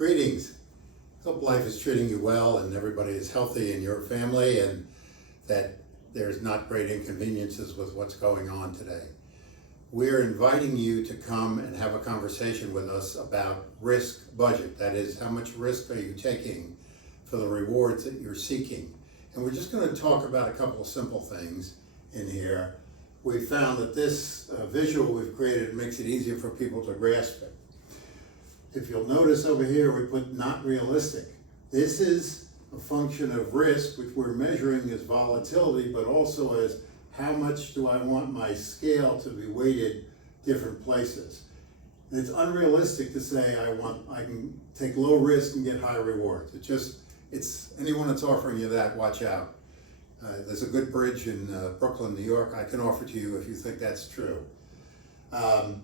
Greetings. Hope life is treating you well and everybody is healthy in your family and that there's not great inconveniences with what's going on today. We're inviting you to come and have a conversation with us about risk budget. That is, how much risk are you taking for the rewards that you're seeking? And we're just going to talk about a couple of simple things in here. We found that this visual we've created makes it easier for people to grasp it. If you'll notice over here, we put not realistic. This is a function of risk, which we're measuring as volatility, but also as how much do I want my scale to be weighted different places. And it's unrealistic to say I can take low risk and get high rewards. It's anyone that's offering you that, watch out. There's a good bridge in Brooklyn, New York, I can offer to you if you think that's true. Now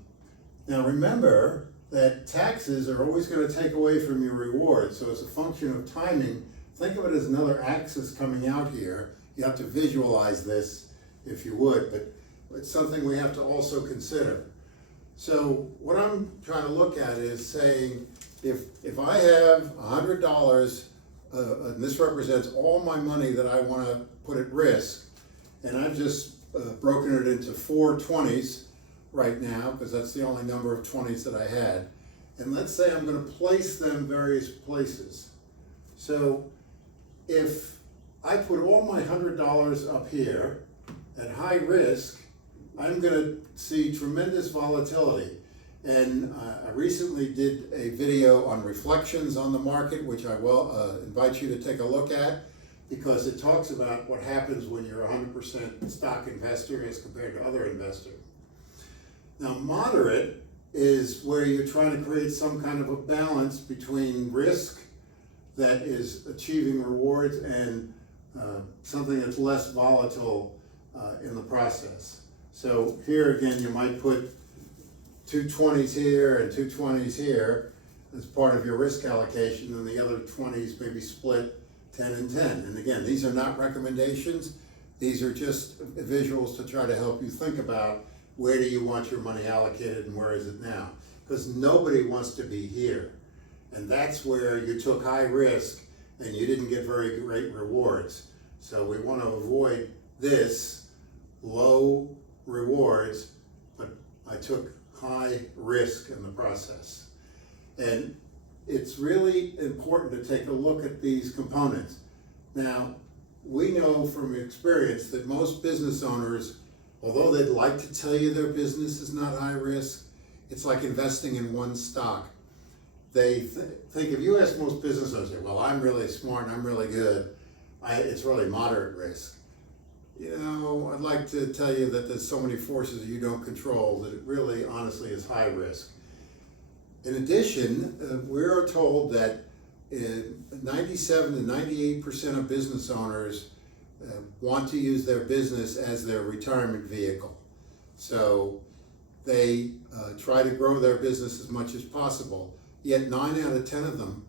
remember that taxes are always going to take away from your rewards, so it's a function of timing. Think of it as another axis coming out here. You have to visualize this if you would, but it's something we have to also consider. So what I'm trying to look at is saying, if I have $100, and this represents all my money that I want to put at risk, and I've just broken it into 4 20s right now, because that's the only number of 20s that I had. And let's say I'm going to place them various places. So if I put all my $100 up here at high risk, I'm going to see tremendous volatility. And I recently did a video on reflections on the market, which I will invite you to take a look at, because it talks about what happens when you're a 100% stock investor as compared to other investors. Now, moderate is where you're trying to create some kind of a balance between risk that is achieving rewards and something that's less volatile in the process. So here again, you might put 2 20s here and 2 20s here as part of your risk allocation, and the other 20s maybe split 10 and 10. And again, these are not recommendations. These are just visuals to try to help you think about where do you want your money allocated and where is it now? Because nobody wants to be here. And that's where you took high risk and you didn't get very great rewards. So we want to avoid this low rewards, but I took high risk in the process. And it's really important to take a look at these components. Now, we know from experience that most business owners, although they'd like to tell you their business is not high risk, it's like investing in one stock. They think if you ask most business owners, well, I'm really smart and I'm really good, it's really moderate risk. You know, I'd like to tell you that there's so many forces you don't control that it really, honestly, is high risk. In addition, we're told that 97 to 98% of business owners want to use their business as their retirement vehicle. So they try to grow their business as much as possible, yet 9 out of 10 of them,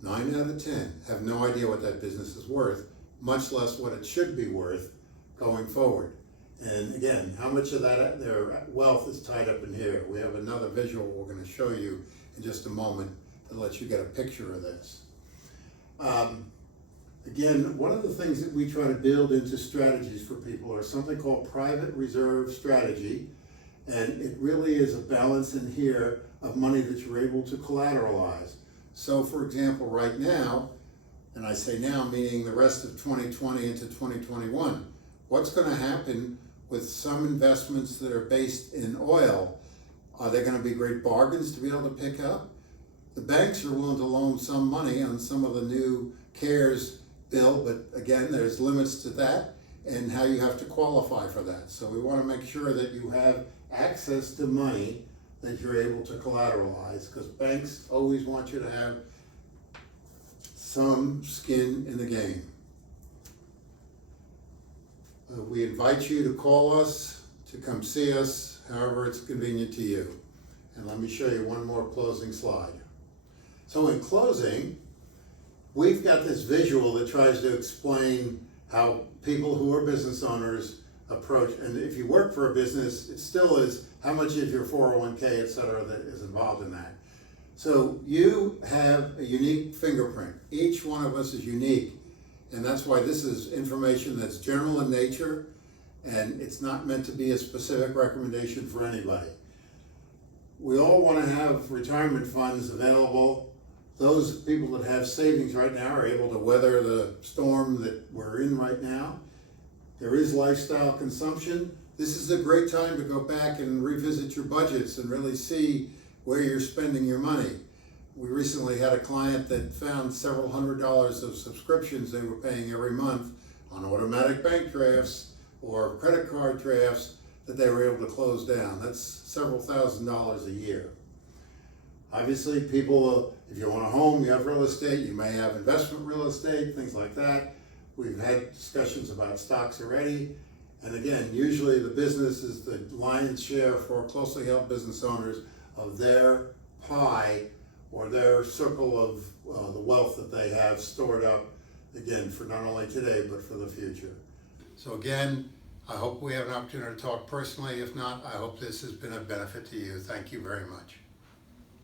9 out of 10, have no idea what that business is worth, much less what it should be worth going forward. And again, how much of that their wealth is tied up in here? We have another visual we're going to show you in just a moment to let you get a picture of this. Again, one of the things that we try to build into strategies for people are something called private reserve strategy. And it really is a balance in here of money that you're able to collateralize. So for example, right now, and I say now meaning the rest of 2020 into 2021, what's going to happen with some investments that are based in oil? Are they going to be great bargains to be able to pick up? The banks are willing to loan some money on some of the new CARES bill, but again, there's limits to that and how you have to qualify for that. So we want to make sure that you have access to money that you're able to collateralize, because banks always want you to have some skin in the game. We invite you to call us, to come see us, however it's convenient to you. And let me show you one more closing slide. So in closing, we've got this visual that tries to explain how people who are business owners approach, and if you work for a business, it still is how much of your 401k, et cetera, that is involved in that. So you have a unique fingerprint. Each one of us is unique. And that's why this is information that's general in nature, and it's not meant to be a specific recommendation for anybody. We all want to have retirement funds available. Those people that have savings right now are able to weather the storm that we're in right now. There is lifestyle consumption. This is a great time to go back and revisit your budgets and really see where you're spending your money. We recently had a client that found several $100s of subscriptions they were paying every month on automatic bank drafts or credit card drafts that they were able to close down. That's several $1,000s a year. Obviously, people, if you own a home, you have real estate, you may have investment real estate, things like that. We've had discussions about stocks already. And again, usually the business is the lion's share for closely held business owners of their pie or their circle of the wealth that they have stored up, again, for not only today, but for the future. So again, I hope we have an opportunity to talk personally. If not, I hope this has been a benefit to you. Thank you very much.